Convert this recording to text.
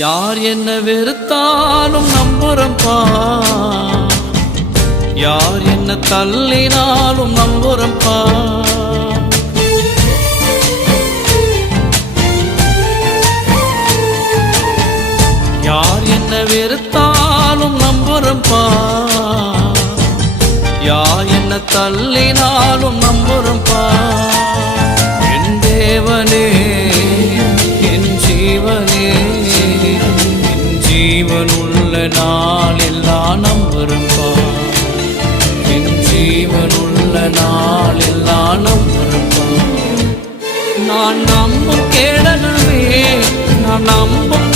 யார் என்ன வெறுத்தாலும் நம்புறம்பா, யார் என்ன தள்ளினாலும் நம்புறம்பா. யார் என்ன வெறுத்தாலும் நம்புறம்பா, யார் என்ன தள்ளினாலும் நம்புறம்பா. என் தேவனே என் ஜீவனே, என் ஜீவன் உள்ள நாள் எல்லாம் நம்புறம்பா, என் ஜீவன் உள்ள நாள் எல்லாம் நம்புறம்பா. நான் நம்பும் கேடனவே, நான் நம்பும்